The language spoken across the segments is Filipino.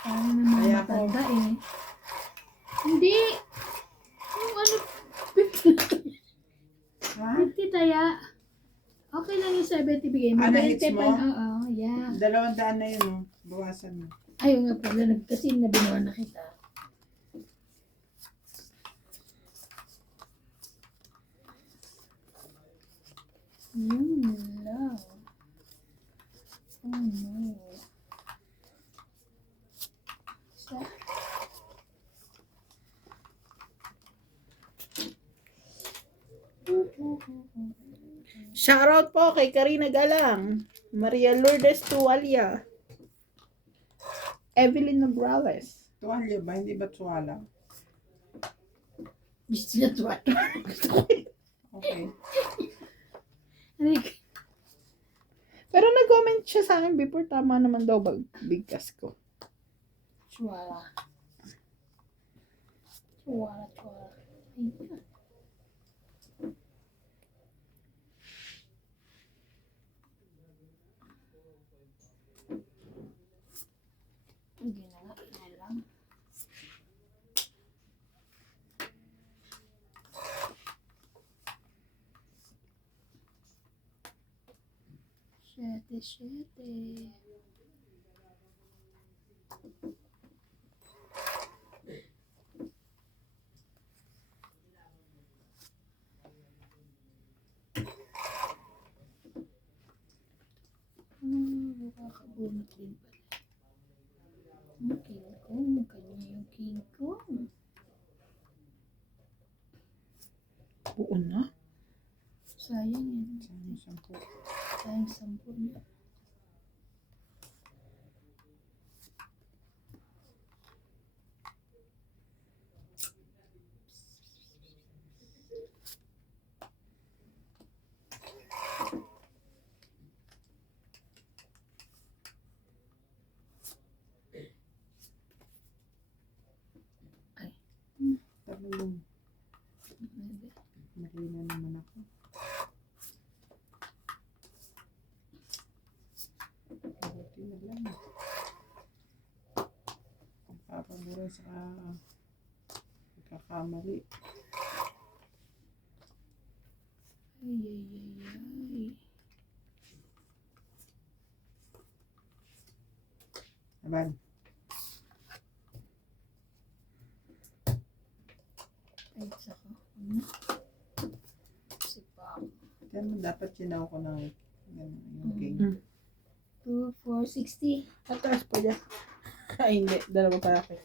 Parang may mga Kaya ako, matanda eh. Hindi. Yung ano, ha? 50 taya. Okay lang yung 70 bigay mo. Ah, na-hits 20 mo? pa. Oo, yeah. 200 na yun, oh. Bawasan mo. Ayaw nga pala, kasi nabinuan na kita. Love. Oh no. Stop. Shoutout po kay Karina Galang, Maria Lourdes Tuwalia, Evelyn Nograles. Tuwalya ba? Hindi ba tuwala? Gusto niya tuwa. Okay. Pero nag-comment siya sa akin before, tama naman daw bigkas ko. Chwala. Chwala, chwala. Ayun. Ginawa na lang. Siyete. Nakakabunot din pala. Ang King Kong. Kanya yung King Kong. Oo na. Sayang yan. Sayang 10. Sayang 10 niya. Talong. Mahina naman ako. Buti na lang. Pagpapaguran sa pagkakamali. Ay. Aban. Ay, saka. Sipa. Yan mo dapat sinaw ko ng yung king. 2, 4, 60. Atas pa dyan. Ay, hindi. Dalawa pa ako.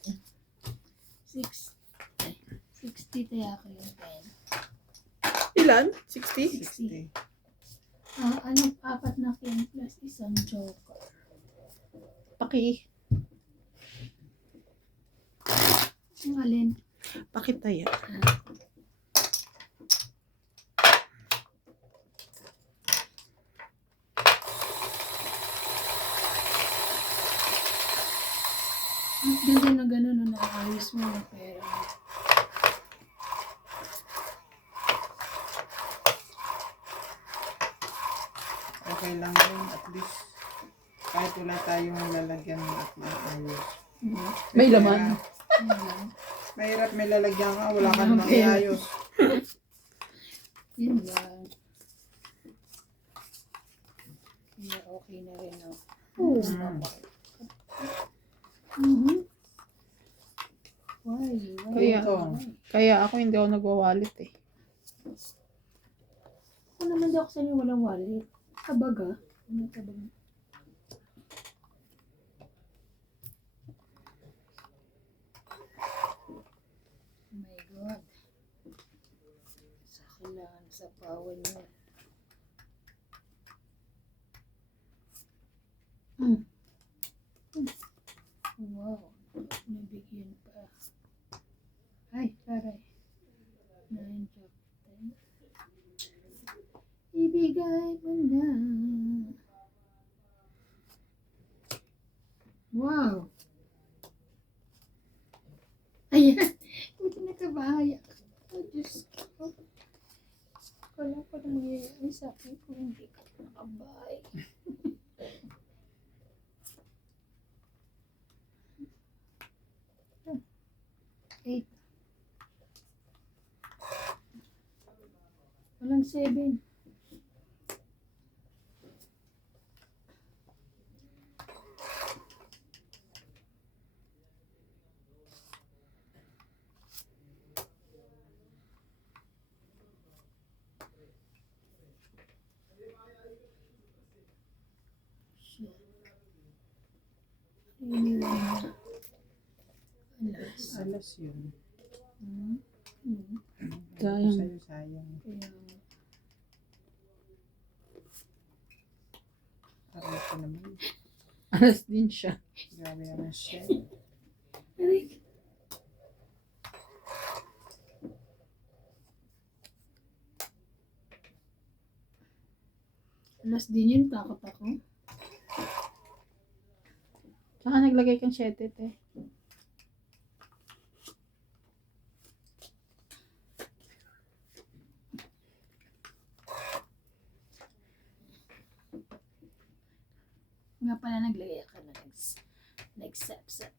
6. 60 taya ko yung pen. Ilan? 60? 60. Anong 4 na king plus isang joker? Paki. Ang alin? Pakitaya. Ang ganda na gano'n na naayos mo na pera. Okay lang yun. At least kahit wala tayong lalagyan at ayos. May laman. Mahirap may lalagyan ka. Wala ka Okay. namang iayos. Yun lang. Kaya okay na rin ako. Why? Kaya- Ito. Kaya ako hindi ako nagwa-wallet eh. Ako naman daw ako sa inyo walang wallet. Kabaga. Ano kabaga? Oh my God. Sa kailangan sa pawan niya. Wow. Nabigyan pa. Ay, taray. 9 job 10. Ibigay mo na. Wow. Ayan. Buti nakabahaya. Oh, Diyos ko. Kala ko na mangyayari sa akin kung hindi ka nakabahay. 8. Walang 7. Alas. Alas yun. Sayang. Sa'yo sayang. Kaya, Aray ko naman. Alas din siya. Grabe naman siya. aray. Alas din yun, takot ako. Saka naglagay kang 7, te. Nga pala naglagay ako na nag-sep-sep.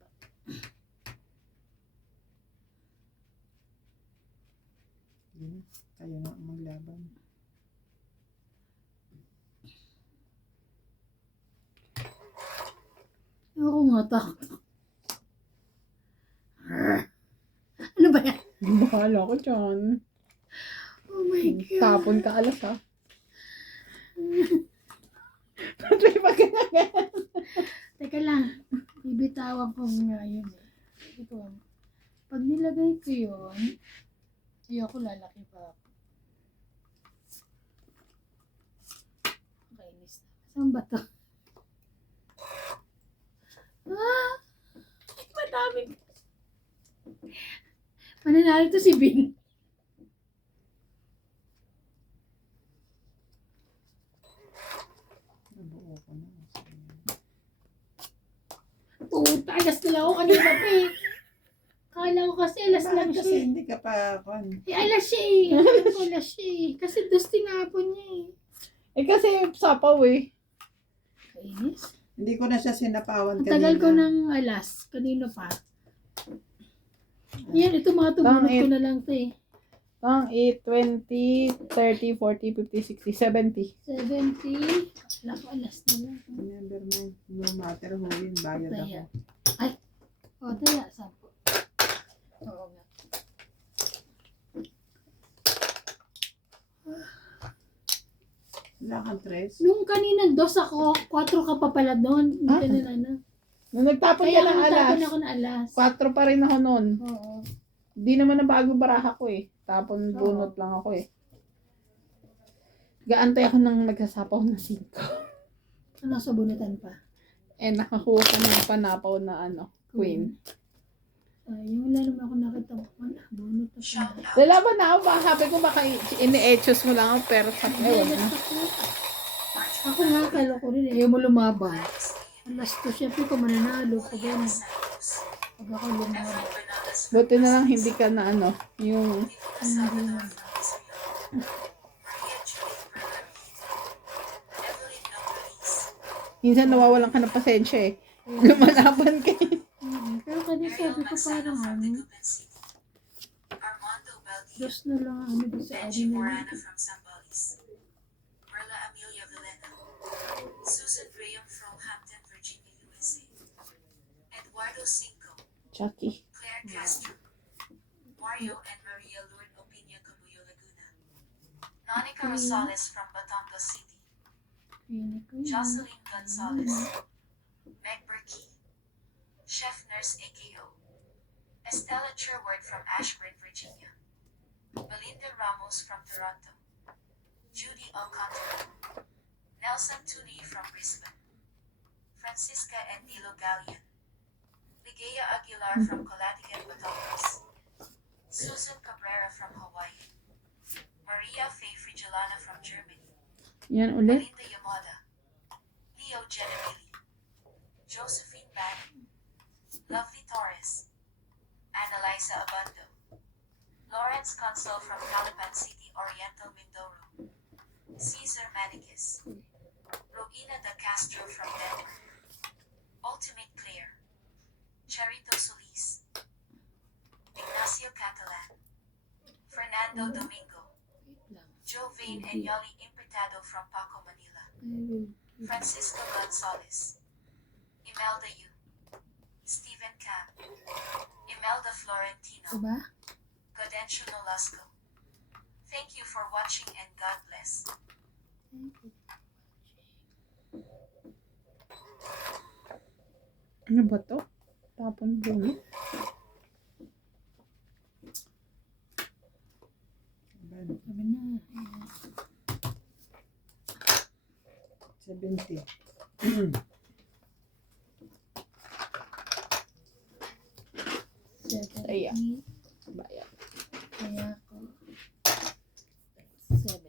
Yun. Tayo na ang maglaban. Ako nga takot. Ano ba yan? Bahala ko dyan. Oh my God. Tapon ka alas, ha? Patay pa ka na. Teka lang. Bibitawan ko nga yun eh. Ito, pag nilagay ko yun, ayoko lalaki pa ako. Kainis na. Saan ba to? Ah! Madami. Mananalo to si Bin. Nabuo ko na. Puta, alas na lang ako kanina pa eh. Kala ko kasi alas lang Bakit siya kasi eh. hindi ka pa kon? Alas siya eh. Alam ko alas siya eh. Kasi dos tinapon niya eh. Eh kasi sapaw eh. Kainis. Hindi ko na siya sinapawan Ang tagal ko ng alas. Kanino pa? Yan, ito mga tumunod ko na lang to eh. Ang 8, 20, 30, 40, 50, 60, 70. 70. Wala ko alas na lang. Never mind. No matter who win, bayad ako. Daya. Ay! O, daya. 10. Oo nga. Wala kang tres. Nung kanina, 2 ako. 4 ka pa pala doon. Hindi ka na na. Nung nagtapon Kaya ka ng nagtapon alas, ako na alas. 4 pa rin ako nun. Oo. Di naman nabago baraha ko eh. Tapon bunot lang ako eh. Gaantay ako ng magsasapaw na 5. Ano sa bunutan pa? Eh nakakuha ka ng panapaw na queen. Yung wala naman ako nakita mo. Wala, bunot na siya. Lalaban na ako ba? Sabi ko baka ini-etchos mo lang ako pero sa ewan na. Ako nga, akala ko rin eh. Ayaw mo lumaban. Alas to, syempre ko mananalo. Pag ano. Pag ako lumaban. Buti na lang hindi ka na yung Hindi na. minsan nawawalan ka ng pasensya eh. Lumalaban ka eh. Pero kanya sabi ko parang ano. Dos na lang ano doon sa atin na Morana from Zambales, Perla Amelia Villena, Susan Graham from Hampton, Virginia, USA, Eduardo Cinco, Chucky. Claire Castro, Mario and Maria Lourdes Opina Cabuyo, Laguna, Monica Rosales from Batangas City, Ayun ko yun. Jocelyn Gonzalez, Meg Berkey, Chef Nurse AKO, Estella Sherwood from Ashburn, Virginia, Belinda Ramos from Toronto, Judy Alcantara, Nelson Tuni from Brisbane, Francisca Endilo Gallian, Ligaya Aguilar from Calatigan, Batangas, Susan Cabrera from Hawaii, Maria Faye Frigilana from Germany, Yan ulit. Belinda Yamada, Leo Genemili, Josephine Bannon, Lovely Torres, Annalisa Abando, Lawrence Consul from Calapan City, Oriental Mindoro, Cesar Manicus, Rowena de Castro from Denver, Ultimate Claire, Charito Solis, Ignacio Fernando Domingo, Wait lang. Jovain and Yoli Impretado from Paco, Manila, I will Francisco Gonzalez, Imelda Yu, Stephen Cam, Imelda Florentino, Diba? Gaudenzio Nolasco. Thank you for watching and God bless. Thank you. Ano ba to? Tapon bunot. Ayan, Sabi na. Ayan. 70. Ayan. 70. Bayan. Kaya ako. 7.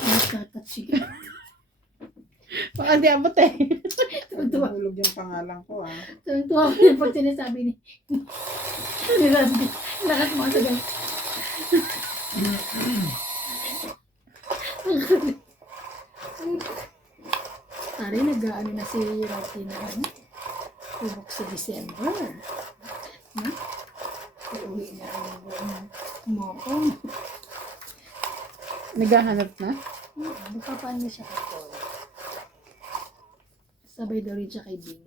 Nagtatachi ka. Baka di abot eh. Tuwa. Nahulog yung pangalan ko ah. Tuwa ko yung pag sinasabi ni Randy. Lakas mo sa ganun. Tari, nag-ano na si Randy na ano? Tubok sa December. No? Uuwi na ang mokong. Naghahanap na? Magpapaan niya siya kay Paul. Sabay daw rin siya kay Bing.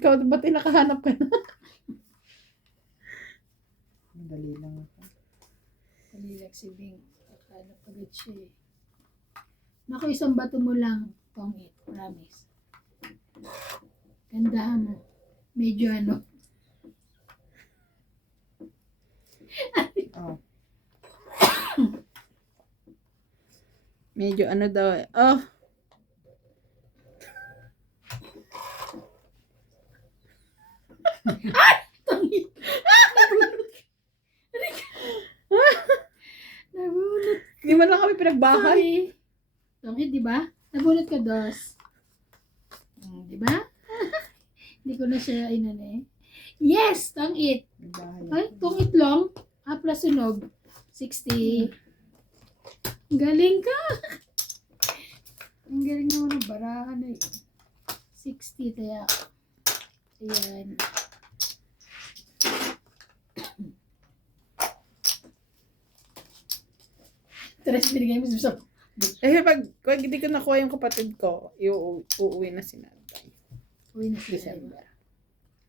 Ikaw, ba't nakahanap ka na? Madali lang ako. Kalilag si Bing. Kakalap agad siya eh. Naku, isang bato mo lang, Tongit. Promise. Gandahan mo. Medyo ano. Oh, Medyo ano daw eh. Oh, Tongit. Nabunot. di man lang kami pinagbahay. Sorry. Tongit, di ba? Nabunot ka, Dos. Di ba? Hindi ko na siya inano eh. Yes! Tongit. may bahay Ay, ako. kung itlong, plus sunog, 60. Ang galing ka! Ang galing naman ng barahan na yun. 60, kaya, ayan. Tres binigay mo sa Eh, pag hindi ko nakuha yung kapatid ko, uuwi na si Nanay. uwi na siya. December.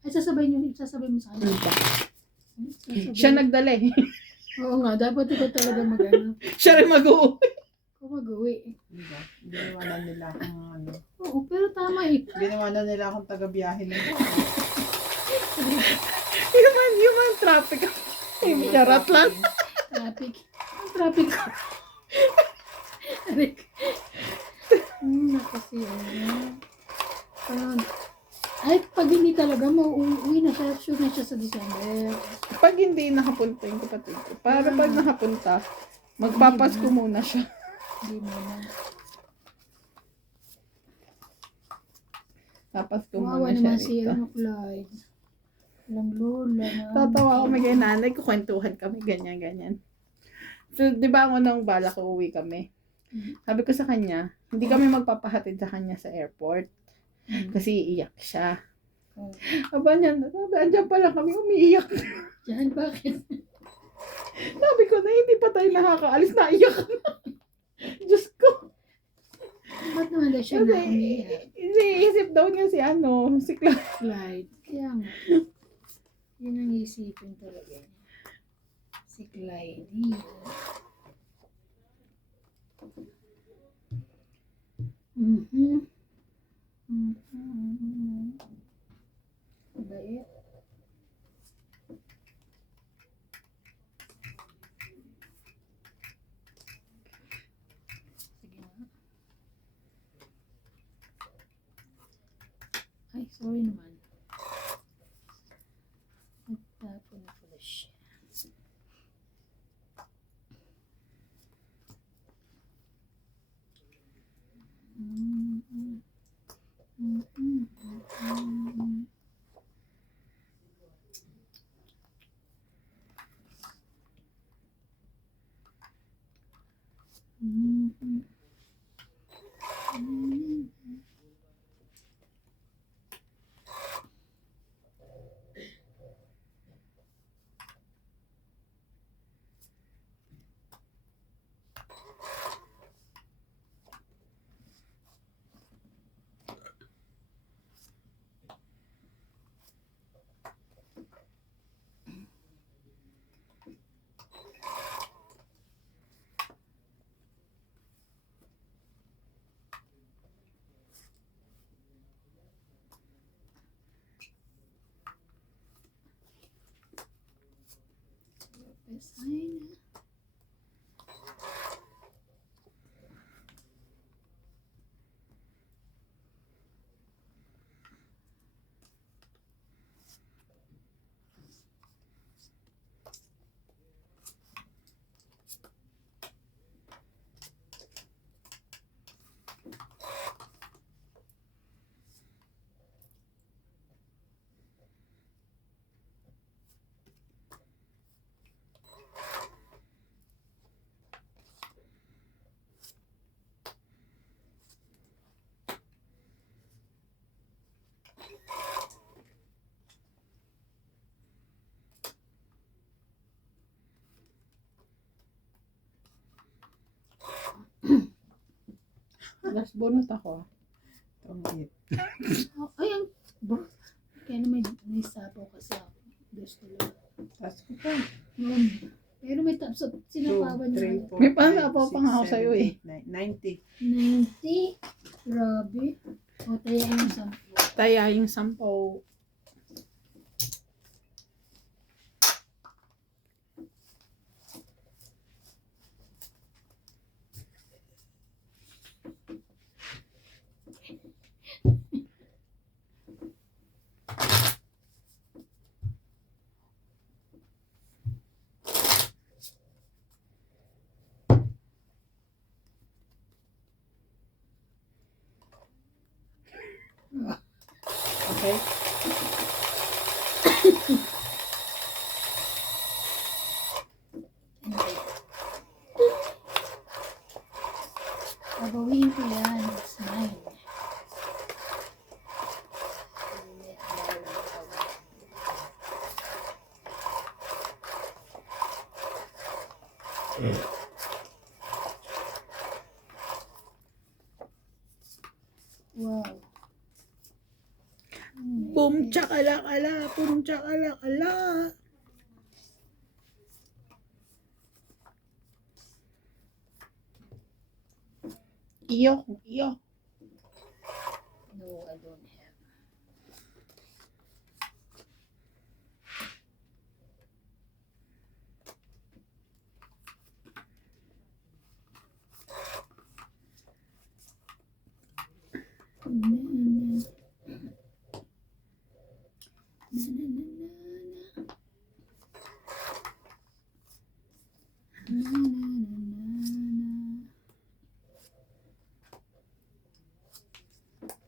Ay, sasabay mo sa kanya. Sasabay. Siya nagdala eh. Oo nga, dapat ikaw talaga mag-ano. Siya rin mag-uuwi. Kung mag-uwi. Diba? Biniwanan nila akong ano. Oo, pero tama eh. Biniwanan nila akong taga-biyahe lang. Human traffic. Charot lang. Traffic. Ang traffic ko. Arik. Nakasi ay, pag hindi talaga, mauuwi na siya. Sure na siya sa December. Pag hindi nakapunta yung kapatid ko, para pag nakapunta, magpapasko muna siya. Hindi mo na. Papasko Kawawa muna siya naman si rito. Clyde. Walang lola na. Tatawa kami kay nanay, kukwentuhan kami, ganyan. So, di ba ako nang balak uuwi kami? Sabi ko sa kanya, hindi kami magpapahatid sa kanya sa airport. Kasi iiyak siya. Oh. Aba niya, sabi, andyan pa lang kami, umiiyak. Diyan, bakit? Sabi ko na, hindi pa tayo nakakaalis, naiyak na. Diyos ko. Ba't naman daw siya Kasi, na umiiyak? iniisip daw niya si Clyde. Clyde. Kaya nga. Yun ang isipin talaga niya. Si Clyde. Mhm. Mhm. Bait. Sige na. Ay, sorry naman. Nagtapon na pala siya. Mhm. Mhm. Mhm. Mhm. Mhm. Kasay na. Last bonus ako. Itong 8. Oh, ay, ang... Kaya naman may sapo kasi ako. Gusto lang. Taas ko pa. Pero may tapos sinapawan 2, 3, niya. 4, May pasapaw pa nga ako sa'yo eh. 90. 90. Grabe. O, tayo ang 10. Taya yung 10. Okay? Babawiin ko yan. It's 9. Wow. Boom chakalakala, boom chakalakala. Iyo, iyo. No, I don't have.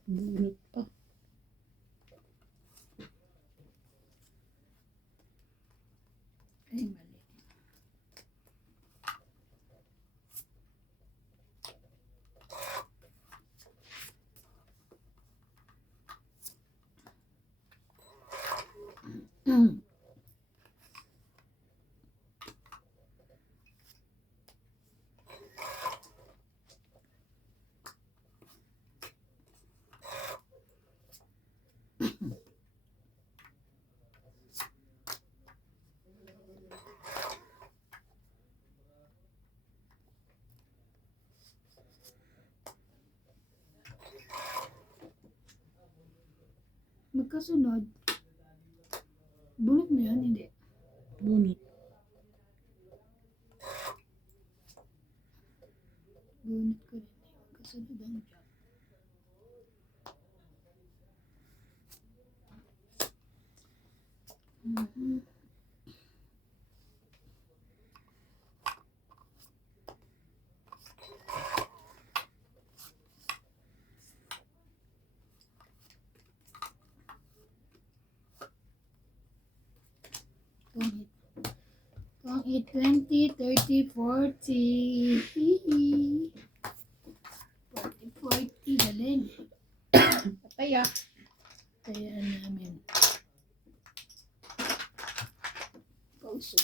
Bunot pa. Ay, mali. Magkasunod. Bunot mo yan, hindi. Bunot. Bunot ko rin. Magkasunod ang job. Mhm. Kung 20, 30, 40. 40, galing. Taya. Kayaan namin. Pauso.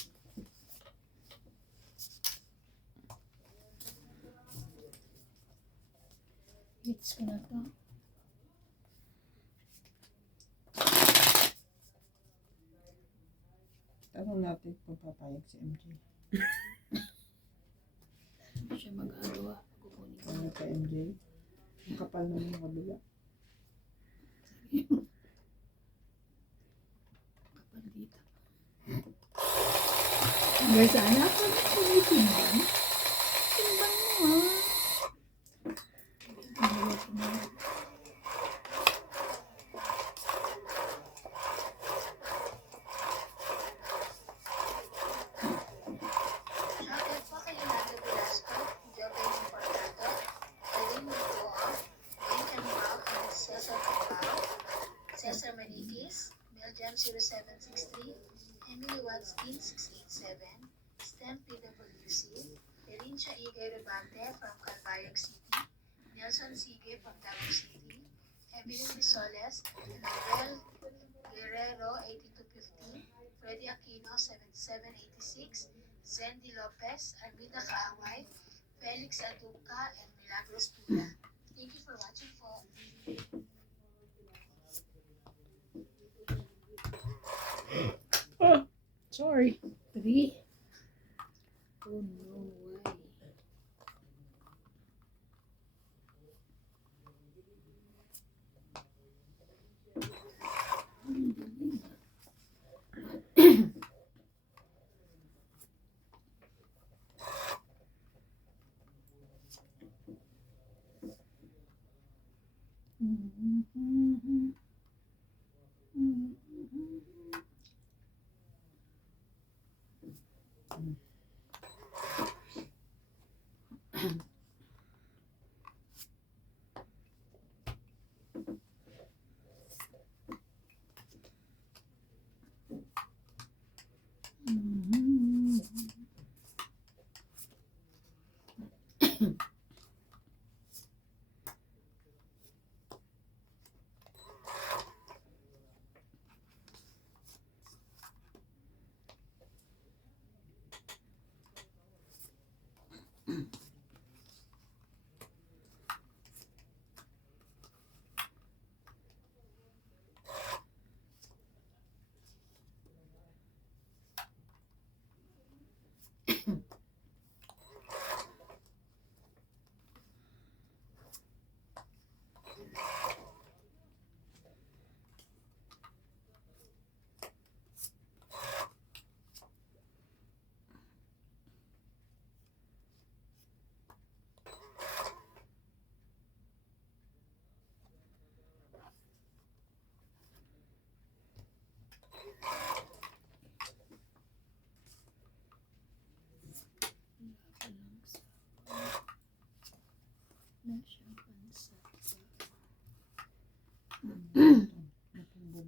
Hits ko na to. Tanong natin kung papayag si MJ. Hindi siya mag-agawa. Kukunin ko. Ano ka MJ? Ang kapal naman yung kabila. Kapal dito. Guys, anak ko na tinitimbang. Timbang mo ah. Shoutout po kay Leonardo Velasco, Jobel Importato, Eileen Butuo, Wayne Canuao, and Cesar Cabao, Cesar Manitis, Belgium 0763, Emily Wadskin 687, STEM PWC, Erincha Igay Rebante from Calbayog City, Nelson Sige from Davao City, Evelyn Risoles, Manuel Guerrero 8215, Freddy Aquino 7786, Zendy Lopez, Armida Kaaway, Felix Aduca, and Milagros Pula. Thank you for watching po. Sorry. 3. Oh no, why?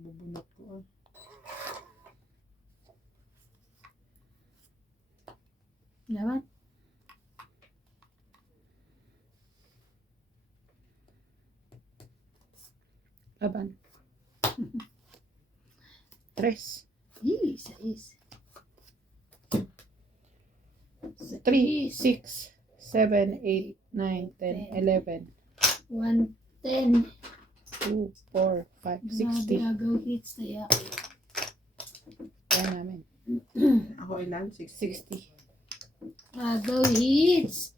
Bubunot ko. Lawan. Laban. 3. 6. 3, 6, 7, 8, 9, 10, 11, 110. 2, 4, 5, 60. Agaw hits tayo. Kaya namin. Ako ilan? 60. Agaw hits.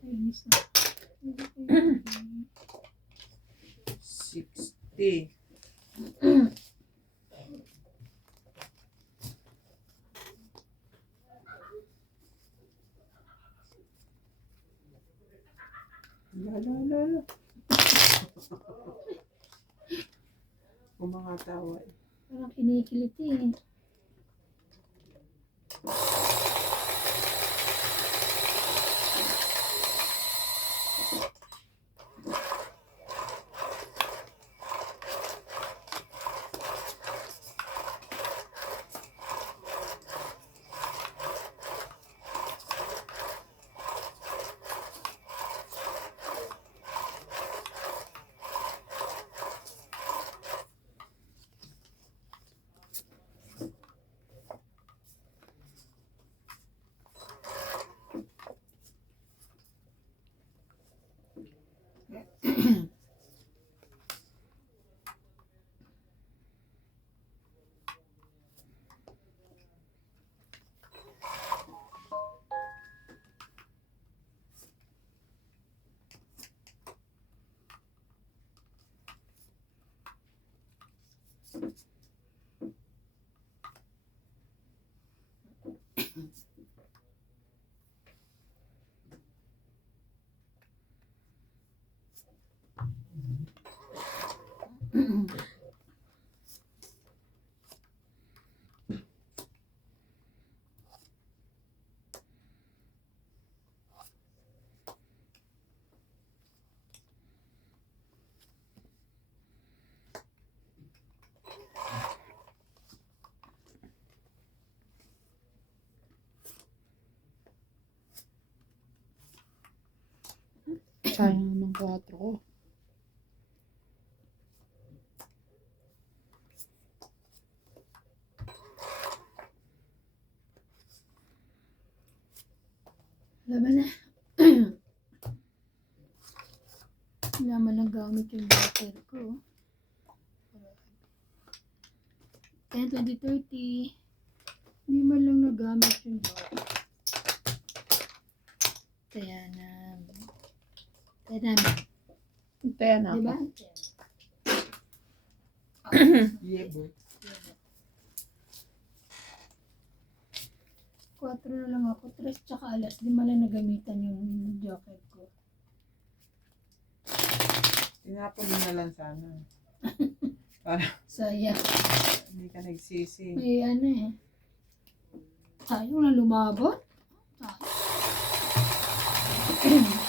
Ay, miss na. 60. La. Kumangatawa. Parang kinikiliti eh. Sayang naman 4 ko. Laban na. Hindi naman nagamit yung joker ko. 10, 20, 30. Hindi man lang nagamit yung joker. Kaya na. Kaya namin. Tayo na Diba? ako. Yeah, boy. 4 na lang ako. 3 tsaka alas. Di man lang nagamitan yung joker ko. Tinapon mo na lang sana. Para Sayang. hindi ka nagsisi. May ano eh. Sayang na lumabot. Sayang.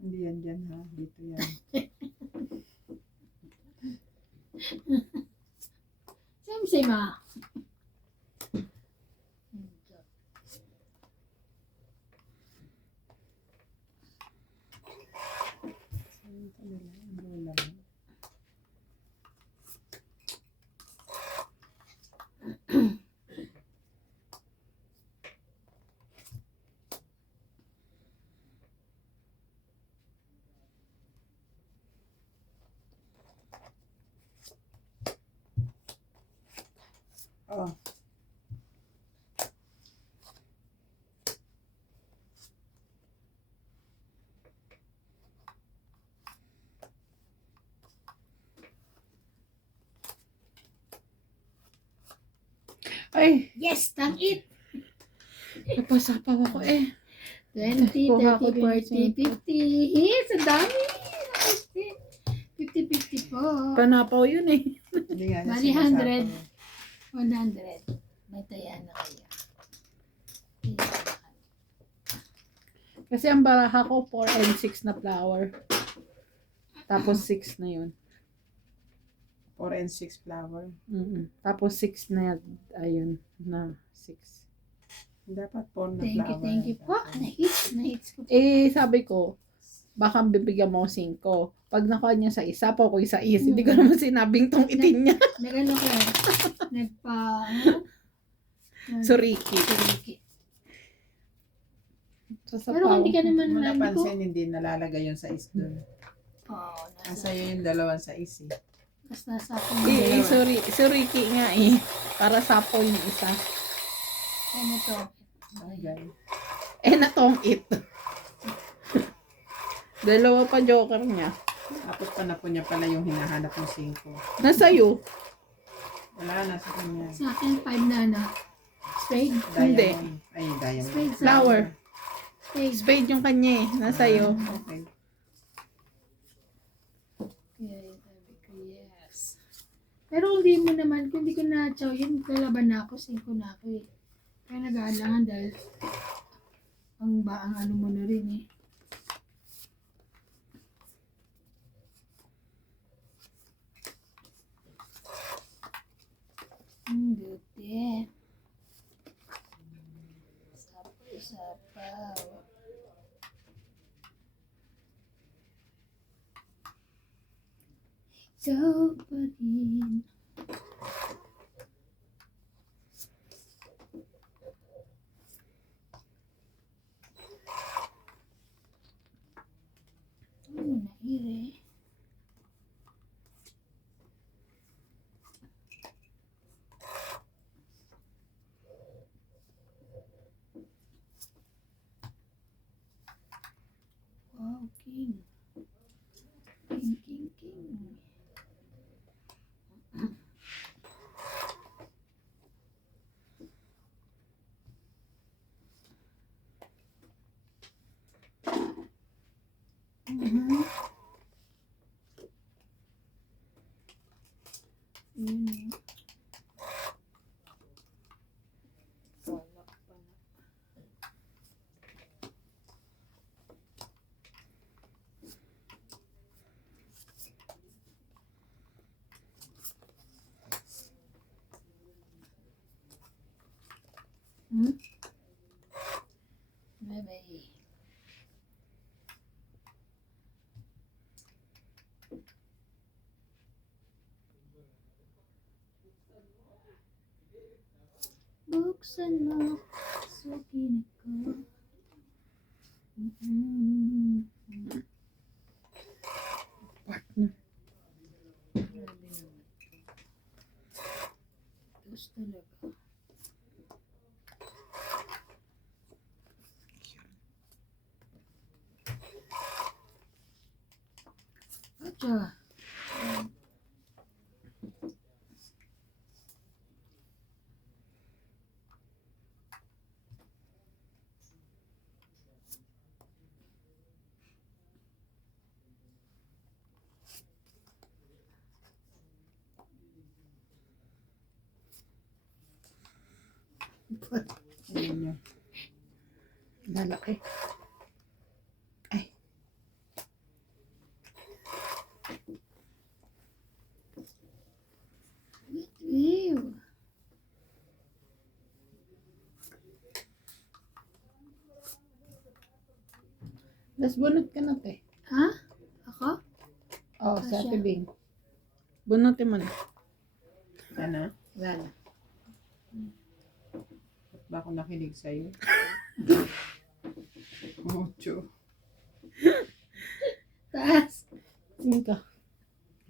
Hindi yan dyan ha. Dito yan. Same ah. Ito nila. Ano lang. Oh. Ay, Yes, tang it. napasapaw ako eh. 20, Kuha ko 30, din 40, 50. Yes, ang dami. 50, 50 po. Panapaw yun eh. Hindi nga niya Bali, sinasabi. 100. May taya na kaya. Kasi ang baraha ko 4 and 6 na flower. Tapos 6 na yun. 4 and 6 flower. Tapos 6 na ayun na 6. Dapat 4 na Thank you, flower. thank you po. Na-hits ko. Eh, sabi ko, baka bibigyan mo 5. Pag nakuha niya sa isa, po ko sa is. Hindi ko naman sinabing tong itin niya. Nagano ko. Nagpa, ano? Suriki. Suriki. Sasapaw. Pero hindi ka naman, Kung hindi ko. napansin, hindi nalalagay yung sais doon. Oo, Nasa iyo yung dalawang sais eh. Mas nasa ako Eh, suriki nga eh. Para sapaw yung isa. Ano to? Bagay. Eh, natong it. Dalawa pa joker niya. Tapos panapon niya pala yung hinahanap ng 5. Nasa'yo. Wala na sa kanya. Sa akin, 5 na ano. Spade. Hindi. Diamond. Ay, diamond. Spade sa Flower. Spade. Spade yung kanya eh. Nasa'yo. Okay. Okay, sabi ko yes. Pero hindi mo naman, kung hindi ko na-chow yun, kalaban na ako, 5 na ako eh. Kaya nag-aalangan dahil ang ano mo na rin eh. Duti. Sapaw-sapaw. Ikaw pa rin. Ano na ire? Wow, king. King. Mhm. Yun. Wala pa na. Hmm? Bye-bye. Buksan mo, sukin ko. Partner. Grabe naman. Tapos talaga. Atsa. Ayun yun. Lalaki. Ay. Ew. Das bunot ka na, te. Ha? Ako? Oh, sa Kasya. tibing. Bunutin mo na. Ano? Wala na. Ba't ba ako nakinig sa'yo? Mucho. Taas. Cinco.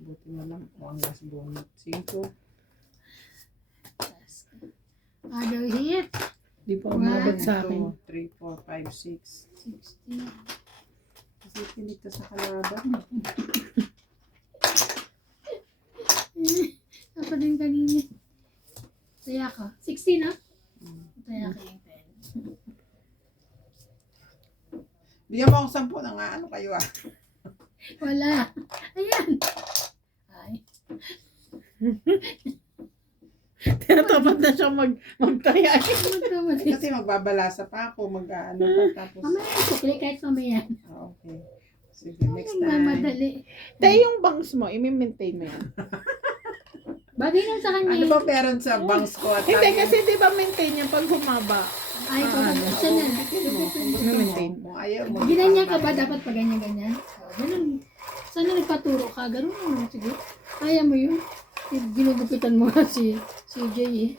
Buti na lang. O, ang last bonus. 5. Taas. Daw hit. Di pa umabot sa 2, akin. 3, 4, 5, 6. 60. Kasi pinig ka sa kalaban. Ako din kanina. Saya ka. 60 na? Mm. Saya ka yung 10. Bigyan mo akong 10 na nga. Ano kayo ah? Wala. Ayan. Ay. Tinatapat na siya magtaya. Magkamali. Kasi magbabalasa pa ako. Mag-ano pa. Tapos, Mamaya ko. Kahit mamaya. okay. Sige, next time. Mamadali. Tayo yung bangs mo, i-maintain mo yan. Bagay na sa kanya. Ano ba meron sa bangs ko at Hindi, kasi di ba maintain yan pag humaba? Ay, Ah, isa na. Maintain. Kung ayaw mo. Ginanya ka ba dapat pag ganyan-ganyan? Ganun. Sana nagpaturo ka. Ganun naman siguro. Kaya mo yun. Ginugupitan mo nga si Jay eh.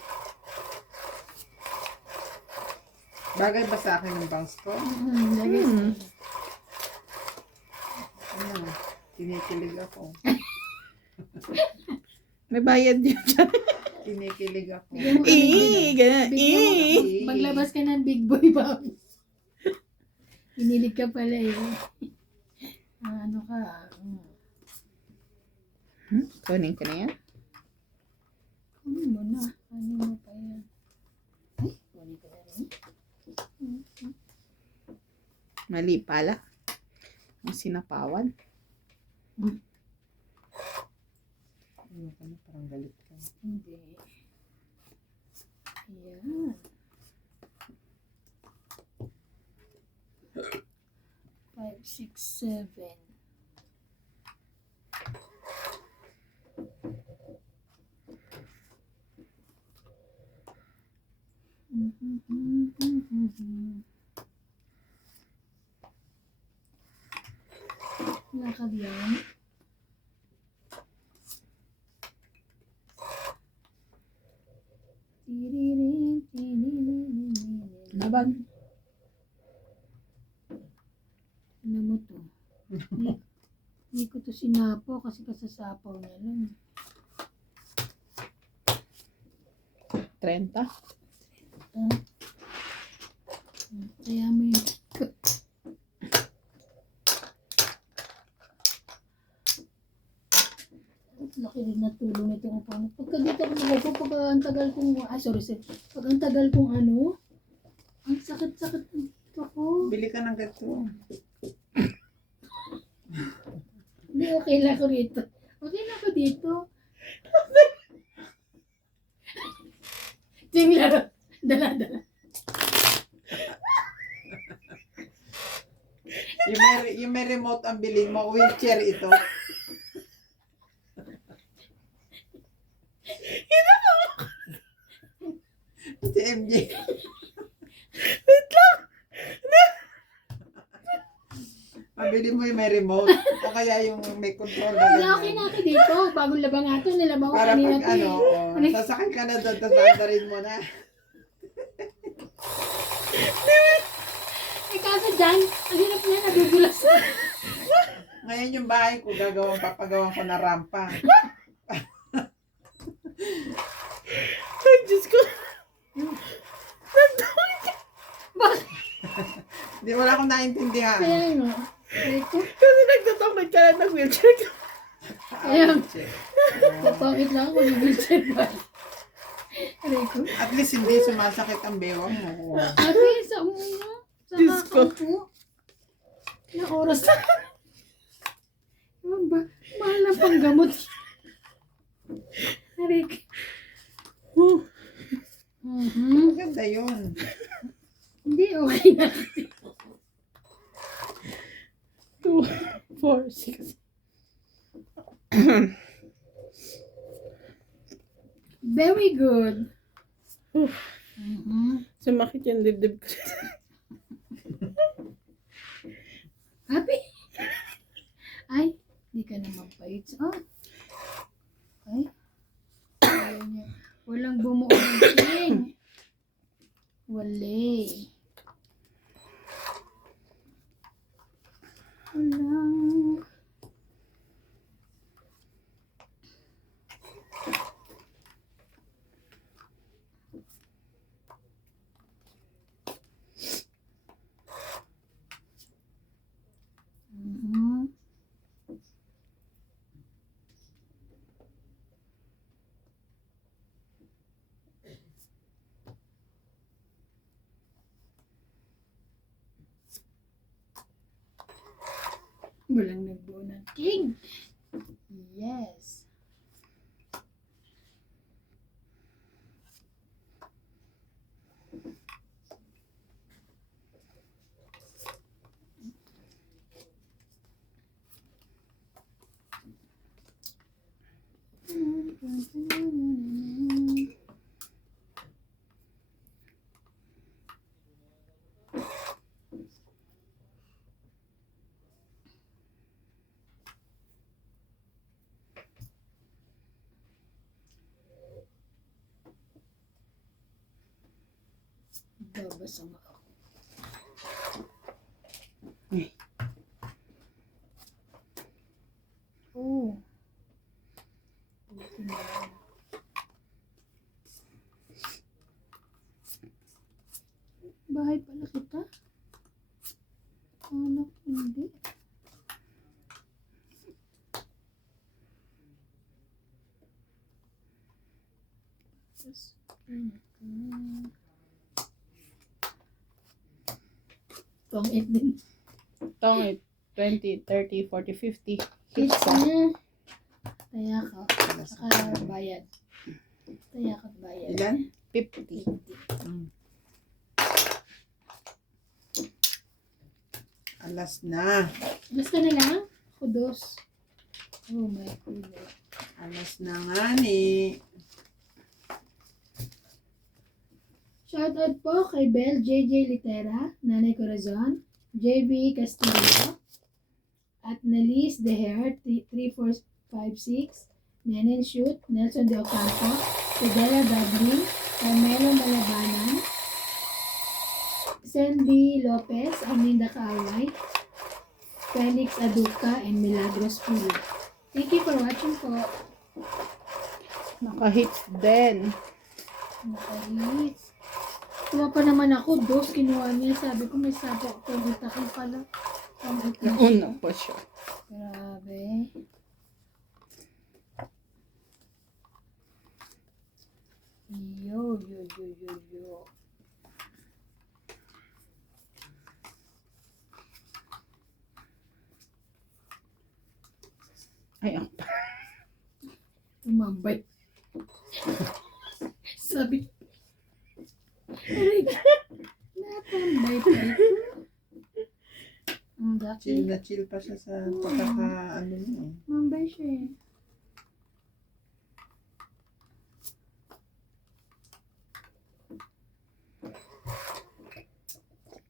Bagay ba sa akin yung bangs ko? Lagi. Ano? Kinikilig ako. May bayad yun dyan. Kinikilig ako. Bigyan mo kami. Ganyan. Bigyan mo paglabas ka ng big boy ba? Kinilig ka pala eh. Ano ka? Kunin ko na yan. Kunin mo na. Kunin mo pa yan. Ay, kunin ko na rin. Mali pala. Ang sinapawan. Ano ka na? Parang galit ka. Hindi. Ayan. 6, 7. Lakad yan. Laban. Ano mo to? Hindi ko to sinapo kasi kasasapaw niya lang. 30. Kaya mo yun. Laki rin na tulong nito ang pang. Pagka dito ako nagpo, pagka ang tagal kong, sorry. Pag ang tagal kong ano, ang sakit-sakit ng dito ko. Bili ka ng gato. Hindi, okay lang ako rito. Okay lang ako dito. Ting laro. Dala. Yung may remote ang bilhin mo, wheelchair ito. Si MJ. Pabili mo yung may remote o kaya yung may control na Hindi, okay ganyan. na ako dito. Bagong labang nga ito. Nilabaw ko Para kanina pag ito. ano, oh, sasakay ka na doon, tapos andarin mo na. Eh kaso dyan, ang hirap niya nadudulas. Ngayon yung bahay ko, papagawan ko na rampa. Ay, Diyos ko. Bakit? Di wala akong naintindihan. Kaya nga. Ito. Kasi nagtatangkad ka lang ng wheelchair ka. Kaya, Oh. napangit lang ako yung wheelchair ba? Rico. At least hindi sumasakit ang bewang mo. Sabi, sa una, sa Diyos ko. kakaupo. Na oras na. Ano ba? Mahal na pang gamot. Rico. Maganda yun. Hindi, okay na. 2, 4, 6. Very good. Sumakit yung dibdib ko. Happy? Ay, di ka na magpait. Oh. Ay. Ayaw niya. Walang bumuo ng king. Wala. Wala. Walang nagbuo ng king. Yes. Babasa mo ako. Oh. Buti na lang. Bahay pala kita? Anak, hindi. Tapos, pang-it din. Tong 20, 30, 40, 50. Kids Hits ka. na. Taya ka. Saka bayad. Taya ka bayad. Ilan? 50. 50. Ano Alas na. Basta na lang? Ako dos. Oh my goodness. Alas na nga ni. Shoutout po kay Bel JJ Litera, Nanay Corazon, JB Castillo, at Nelis De Her 3456, Nenel Shoot, Nelson De Ocampo, Fidela Dublin, Carmelo Malabanan, Sandy Lopez, Aminda Kaaway, Felix Aduca, and Milagros Pulo. Thank you for watching po. Naka-hits din. Nakahits. Tuwa pa naman ako, dos kinuha niya. Sabi ko may sapo ako, itakin pala. Nauna pa siya. Grabe. Yo. Ay, ako pa. Tumambay. Sabi. Aray ka. Natambay pa ito. Ang Chill daki. na chill pa siya sa pagkaka ano niya. Mambay siya eh.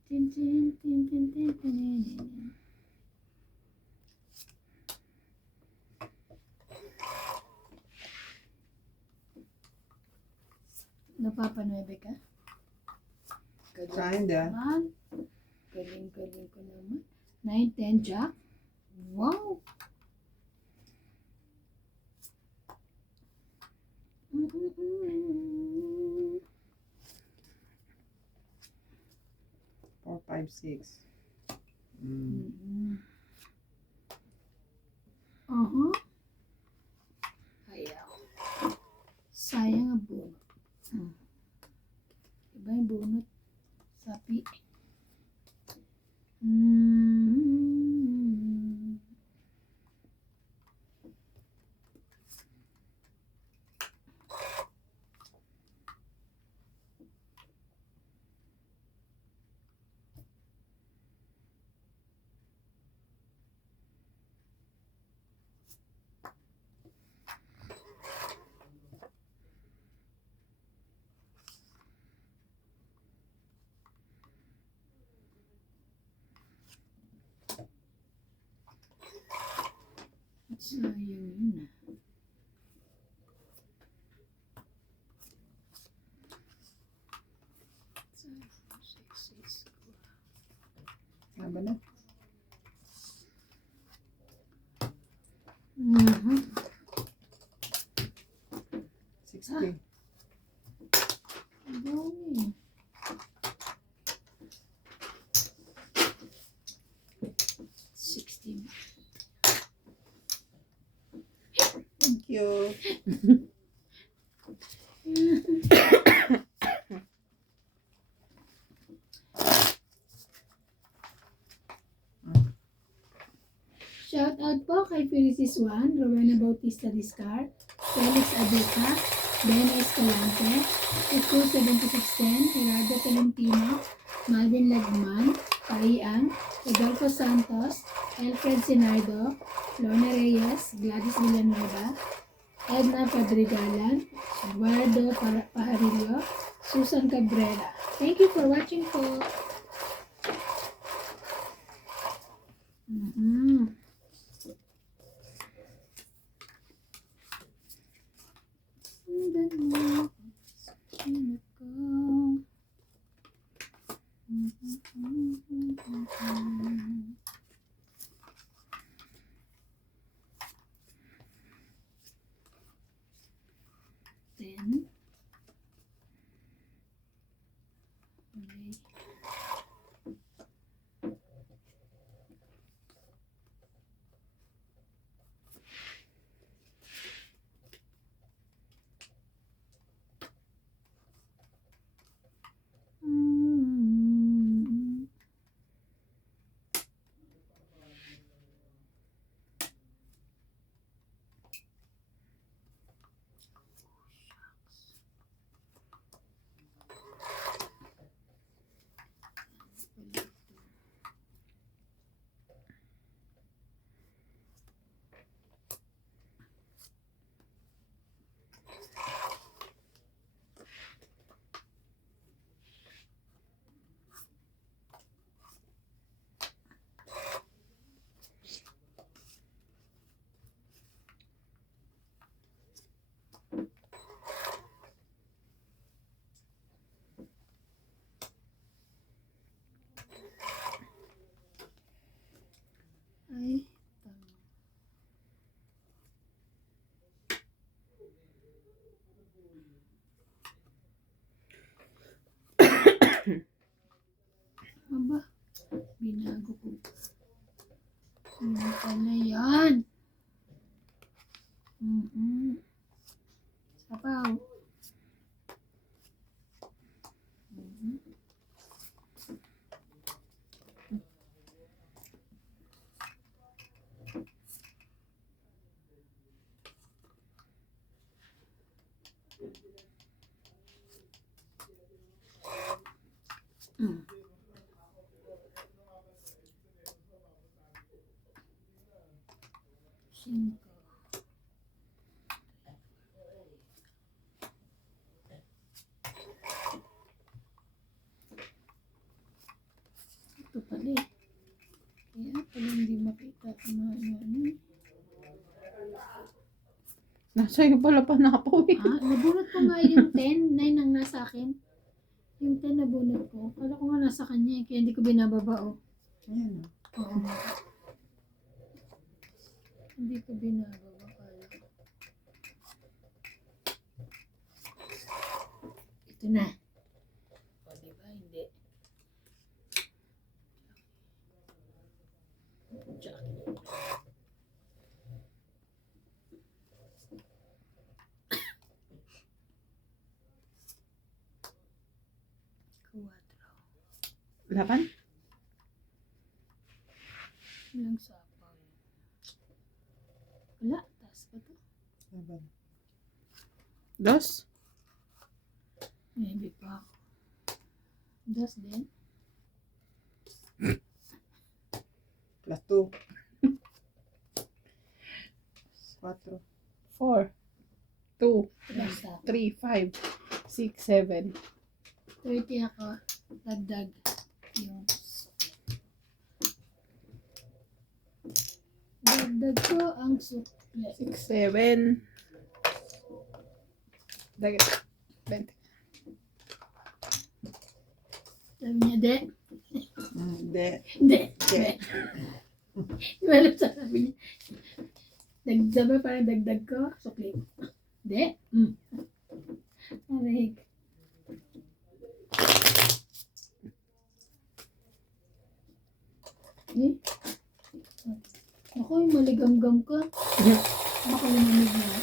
Tin, tin, tin, tin, tin, tin, tin. Napapanuebe ka? Sa akin di ah. Naman. Galing ko naman. 9, 10, Jack. Wow! Mm-mm-mm. 4, 5, 6. Uh-huh. Ayaw. Sayang ang bunot. Iba yung bunot. Sapi. Sayang yun ah. Tama na. Mhm. 60. Ang dami. $16. Thank you. Shout out po kay Felicis Juan, Rowena Bautista Discar, Felix Aduca, Ben Escalante, Iku 7610, Gerardo Tolentino, Malvin Lagman, Paian, Rodolfo Santos, Alfred Sinardo, Lorna Reyes, Gladys Villanueva, Edna Padrigalan, Eduardo Pajarillo, Susan Cabrera. Thank you for watching po. Then, okay. Mm. Cinco. Ito pala eh. Kaya pala hindi makita kung ano. Nasa iyo pala panapaw eh. Ah, nabunot ko nga yung 10. 9 ang nasa akin. Yung 10 nabunot ko. Kala ko nga nasa kanya eh. Kaya hindi ko binababa oh. Ayan. Oo. Hindi ko binababa. Kala ko. Ito na. O, diba? Hindi. Jackie. Kuwatro. Laban? Ilang sapaw yun? Wala. Taas pa to. Laban. Dos? Maybe pa ako. Das din. Plus 2. 4. 4, 2, Basta. 3, 5, 6, 7. 30 ako. Dagdag. Yung sukli. Dagdag ko ang sukli. 6, 7. Dagat. 20. Sabi niya, de. Hindi. De. De. Wala sabi niya. Dagdag ba? Parang dagdag ko. Sukli. De. Aray. Eh? Ako yung maligam-gam ka. Baka lumamig na.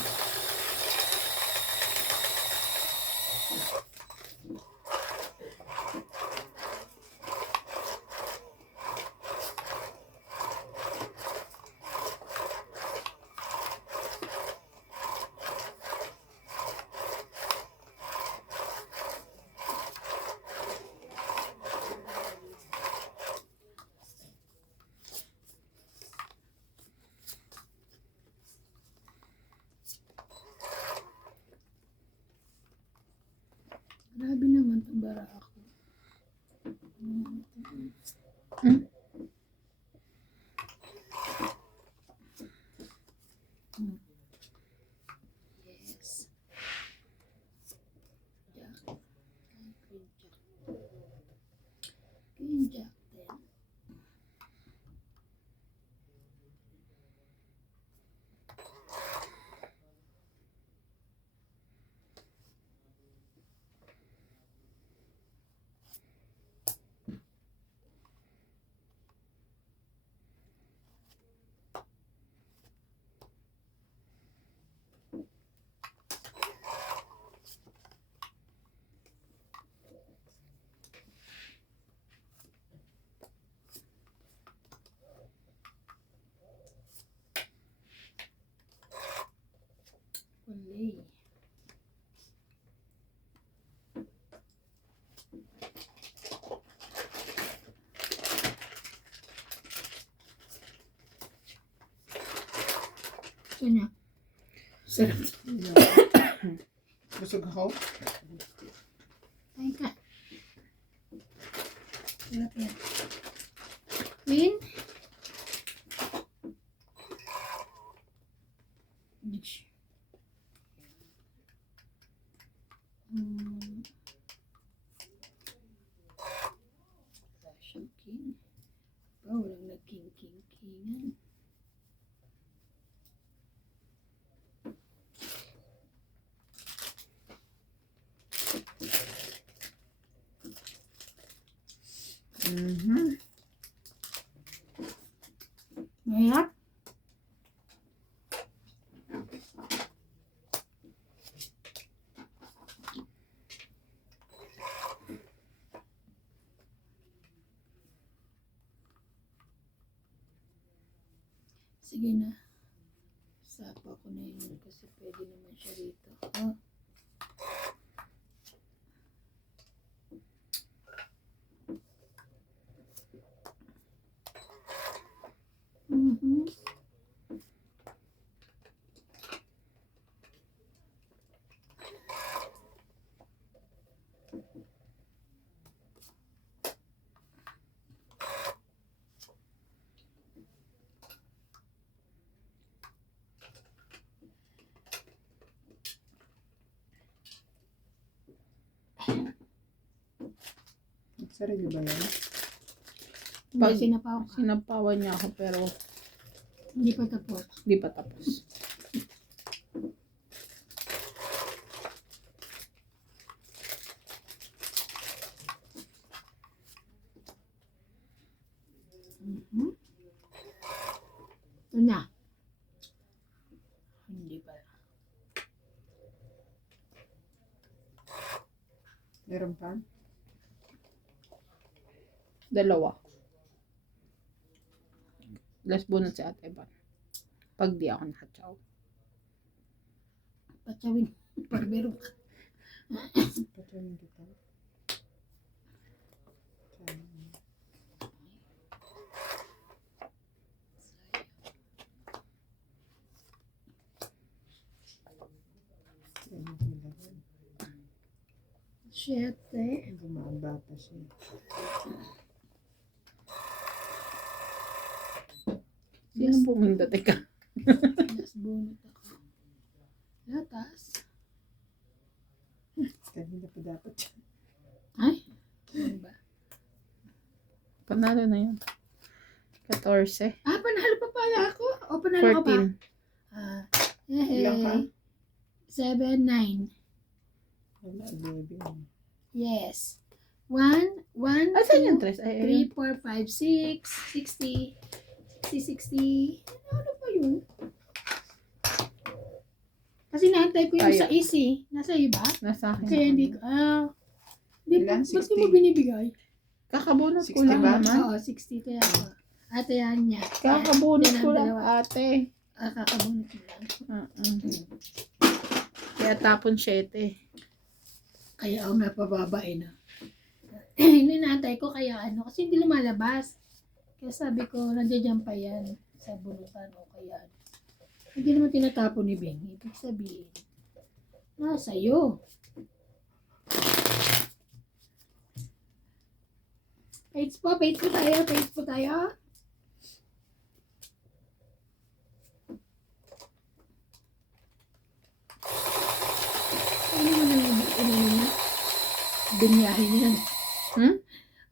Grabe naman itong bara ako. Yes. Jack. Green Jack. Green Jack then. Kulay. Gusto niya. Sarap. Busog ako? Kain ka. Sarap yan. Queen. Bitch. Russian King. Ba, walang nag-king-king-kingan. Mahirap. Sige na. Sapa ko na yun kasi pwede naman siya rito. Oh. Sarili ba yan? Hindi, Pag- sinapaw ka. Sinapawan niya ako pero Hindi pa tapos. hindi pa tapos. Mhm. Ito na. Hindi pa. Meron pa? Dalawa. Last bunot si Ate Ban. Pag di ako nakachaw. Patsawin. Pag meron ka. Patuloy kita. Siyete. Gumabata siya. Sino pumunta? Teka. Last bunot ako. Latas. Kanina pa dapat siya. Ay? Ano ba? Panalo na yun. 14. Ah, panalo pa pala ako. O, panalo ka pa? 14. Ah, Ilang pa? 7, 9. Wala, baby. Yes. 1, 1, Asan yung 3? Ay, 3, 4, 5, 6, 60. Ano pa yun? Kasi naantay ko yung Tayo. sa easy. Nasa iyo ba? nasa akin. Kaya hindi ko, hindi Ilan? ba't di 60? mo binibigay? Kakabunot ko 60 lang ba? naman. Oo, 60 kaya ako. Ate yan niya. Kakabunot Yan ko ang lang, dalawa. ate. Kakabunot mo lang. Kaya tapon 7. Kaya ako nga pababae na. Hinintay ko kaya kasi hindi lumalabas. Kaya sabi ko, nandiyan pa yan sa bulutan o kaya hindi naman tinatapon ni Beng. Ibig sabihin, nasa iyo. Page po tayo. Ano mo na yung na? Binyahin yan. Hmm?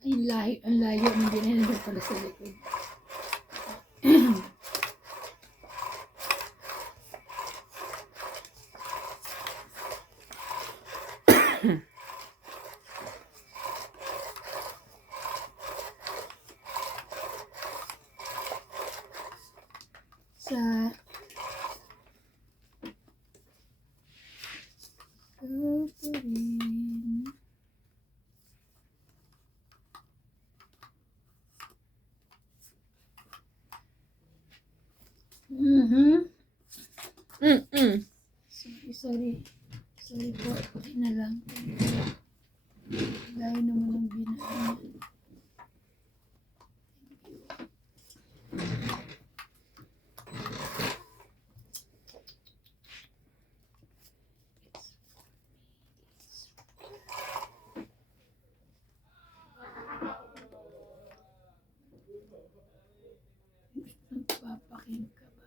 Ay, ang layo ng binyahin pala sa likod. Sa Catherine. Sorry. Sorry po. Hindi na lang. Dahil naman ang binahan. Nagpapakin ka ba?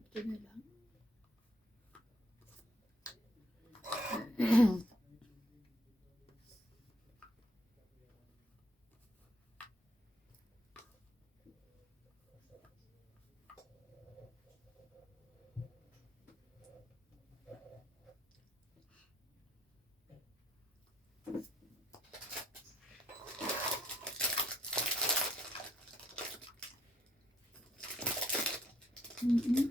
Ito na lang. Mm-hmm.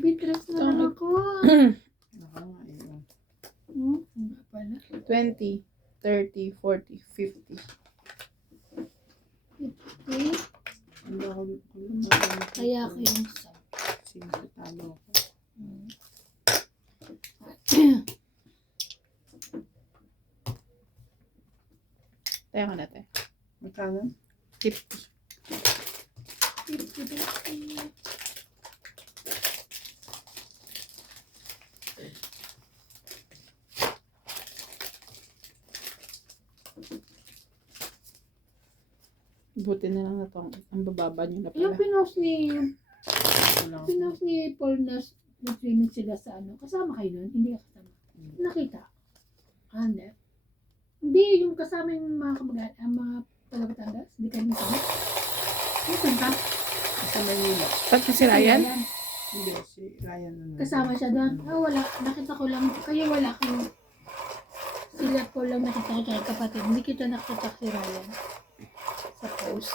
Nabitras na lang ako. Ako nga, yun. Nga pala. 20, 30, 40, 50. Okay. Ano ako, lumaban. Kaya ako yung sa. Simple talo ako. Tayo ka natin. Magkano? 50. 50. Buti na lang na to. Ang bababa nyo na Yung pala. pinost ni Wala ako. Pinost ni Paul na nag-swimming sila sa ano. Kasama kayo nun? Hindi ka kasama. Nakita? Hindi. Hindi, yung kasama yung mga kamag-anak, ang mga taga-Batangas. Hindi kayo kasama. Nasaan ka? Sa Manila. Ba't si Ryan? Hindi, si Ryan na. Kasama siya doon. Wala. Nakita ko lang. Kayo wala kang sila ko lang nakita ko kay kapatid. Hindi kita nakita si Ryan sa post.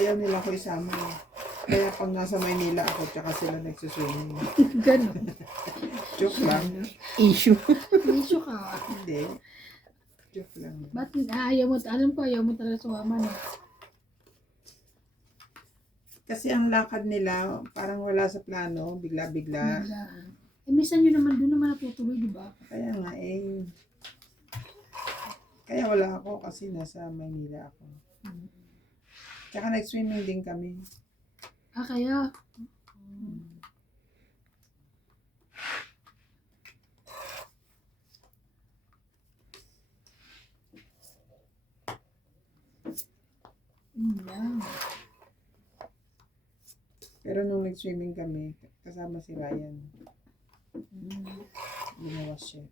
Ayaw nila ko isama. Kaya pag nasa Maynila ako, tsaka sila nagsuswimming. Ganon. Joke lang. Issue. Issue ka. Hindi. Joke lang. Ba't ayaw mo? Alam ko ayaw mo talaga sumama na. Kasi ang lakad nila, parang wala sa plano, bigla-bigla. Biglaan. Minsan yun naman, doon naman natutuloy, di ba? Kaya nga eh. Kaya wala ako kasi nasa Maynila ako. Tsaka nag-swimming din kami. Kaya. Yan. Pero nung nag-swimming kami, kasama si Ryan. Binawas siya.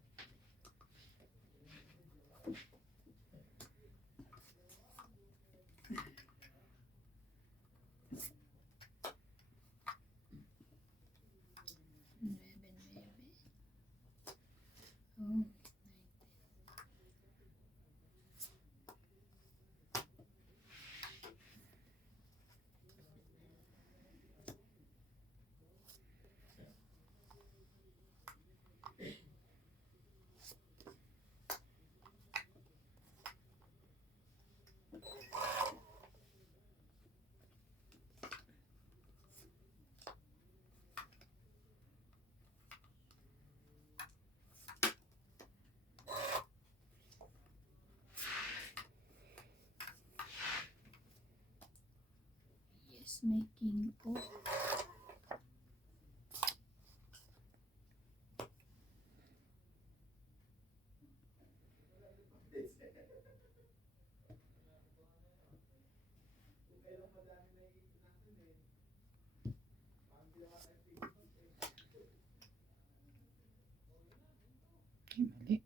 Oh. Yes, making ko. Mali.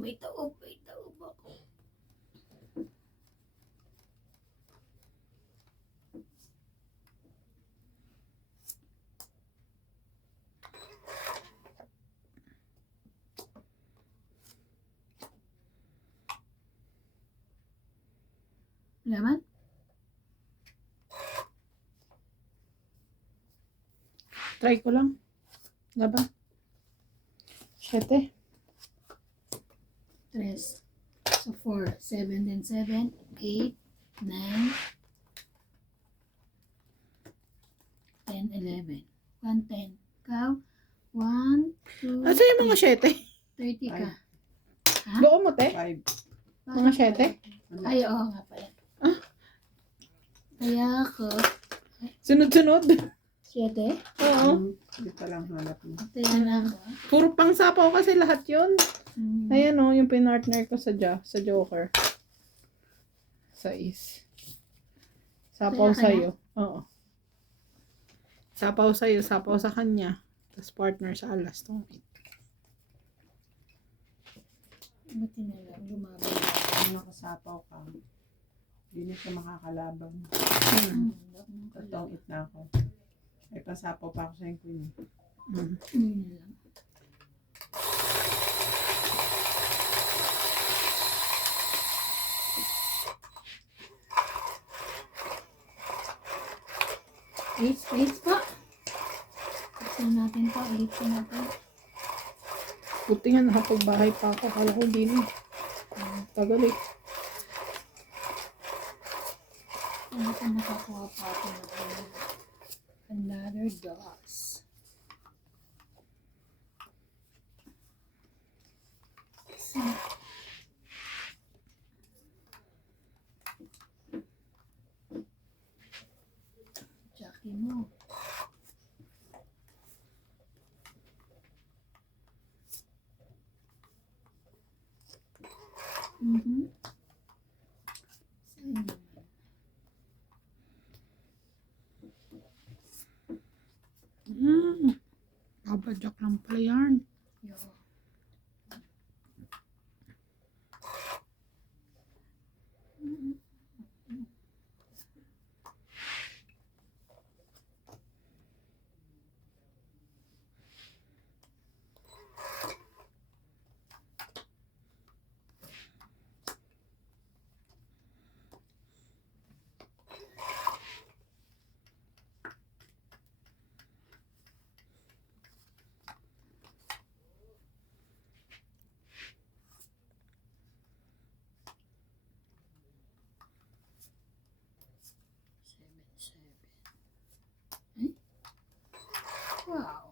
May taob ako. Laman? Try ko lang. Laba. 7. 3. So 4, 7, then 7, 8, 9, 10, 11. 110. Ikaw? 1, 2, Asa yung mga 7? 30 ka. Ha? Loo mo, te? 5. Mga 7? Ay, oo nga pala. Kaya ako, Sunod-sunod. 7. Oo. Hindi pa lang hanap mo. Kaya na ako. Puro pang sapaw kasi lahat yun. Hmm. Ayan o, yung pinartner ko sa Joker. Sa Sapaw Kaya ka na? sa'yo. Oo. Sapaw sa'yo, sapaw sa kanya. Tapos partner sa alas. Buti na lang, lumaban. Kung nakasapaw ka, hindi na siya makakalaban. Hmm. Totoong it na ako. May pasapaw pa ako sa yung queen. Mm. Yun na lang. Eight pa. Buksan natin pa. 8 pa natin. Buti nga nakapagbahay pa ako. Kala ko din eh. Tagal eh. Ano pa nakakuha pa ako ng another DOS. So, Jackie mo. Mhm. Saan naman? Kabadyak lang pala yarn. Yo. Eh? Wow.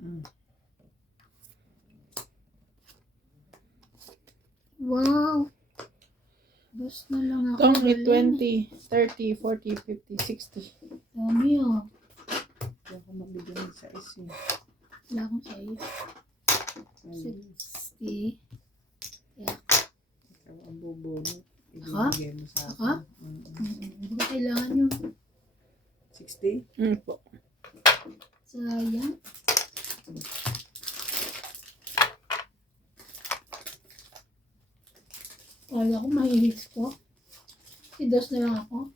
Mm. Wow. Dos na lang ako. Itong may galing. 20, 30, 40, 50, 60. Dami oh. Hindi ako mabigyan ng size eh. Wala akong size. 60. Yeah. Ikaw ang bubo mo. Ako? Ibibigay mo sa Ako? akin. Hindi ko kailangan yun. 60? Po. Sayang. Wala ko mahihits ko. Dos na lang ako.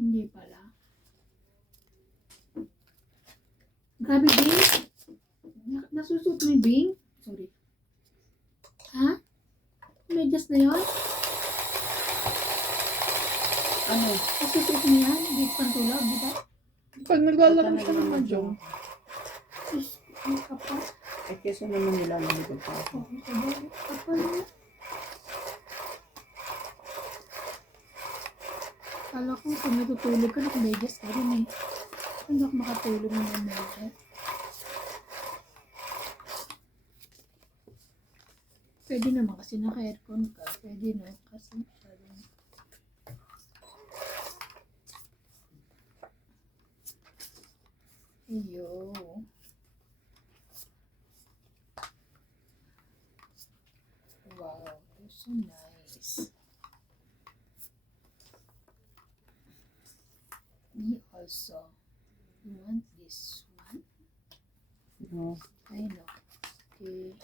Hindi pala. Grabe, Bing. Nasusot mo yung Bing? Sorry. Ha? Medyas na yun? Ano? Nasusot mo yan? Hindi pang tulog, di ba? Pag naglalaro siya ng mahjong. Sus, ang kapal. Eh, keso naman nilalamig pa ako. Oo, sabay. Kapal na. Kala ko pag natutulog ka, nakamedyas ka rin eh. Hindi ako makatulog ng medyas. Pwede naman kasi naka-aircon ka. Pwede no, kasi masyadong... Iyo. Wow, they're so nice. Me also. You want this one? No. I know. Okay.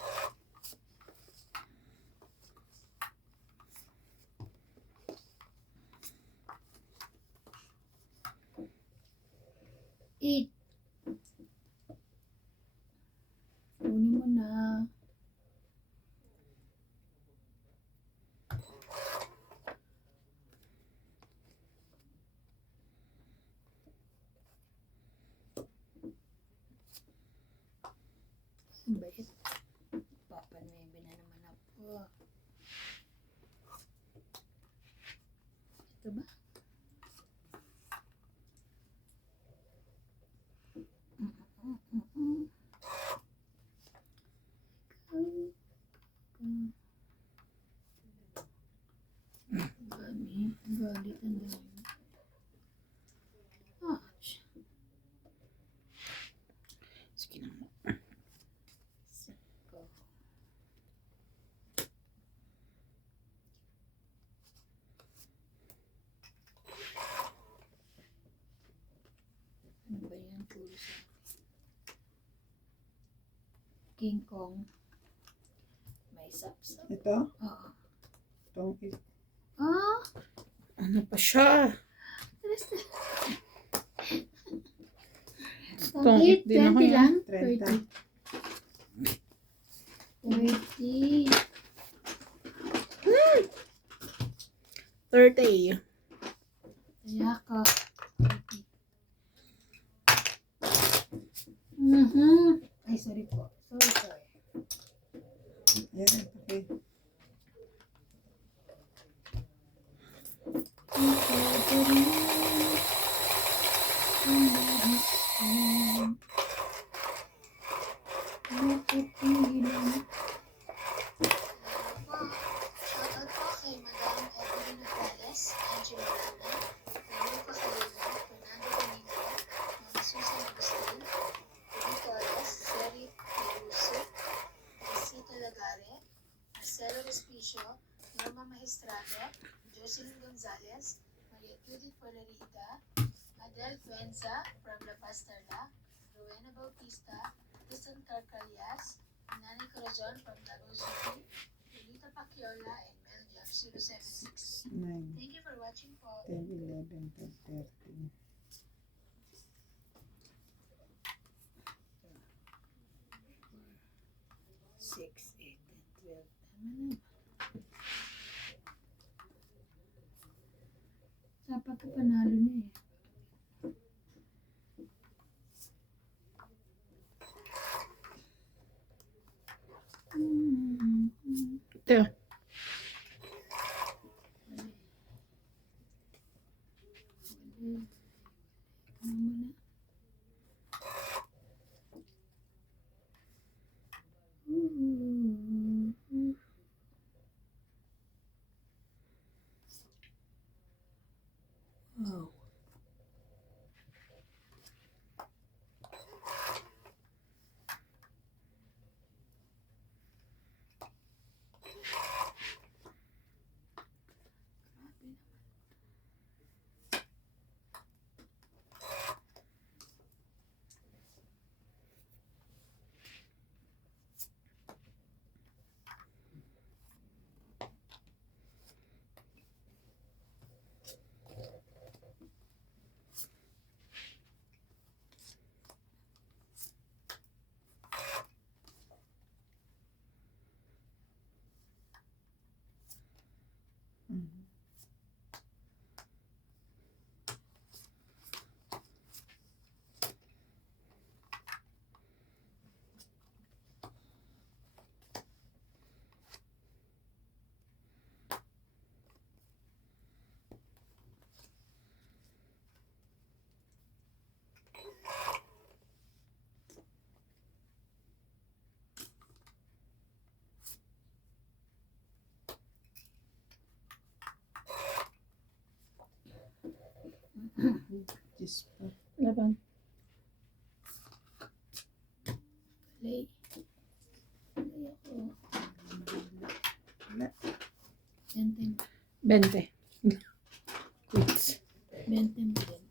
Eat. Kunin mo na. Ang bait. Papanuebe na naman ako. Ito ba? Galit ang dami. Ouch. Sige na mo. Siko. Ano ba yan? Puro sa King Kong. May sapsap. Ito? Oo. Itong Ah! Ano pa siya? Itong 8, din ako 20 yan. lang? 30. 30. 30. Kaya ka. 30. Ay, sorry po. Sorry. Yan, okay. Shoutout po kay Madam Evelyn Nogales, Angie Morana, Manuel Pacalino, Fernando Benito, Ma'am Susan Agustin, Rudy Torres, Seri Peruso, Rosita Lagare, Marcelo Respicio, Norma Maestrado, Jocelyn Gonzalez, Maria Judith Valerita, Adel Fuenza from La Paz Tarlac, Rowena Bautista, Tristan Carcalias, Nani Corazon from Davao City, Lolita Pacchiola, and Mel Jones 0760. 9, Thank you for watching po. 10, 11, 12, 13. Six, 8, and 12. Tama na. Dapat ka panalo na eh. Ito. Wow. Mhm. Diyos po. Laban. Play. Play ako. Wala. 20. 20. Quits. 20 mo din.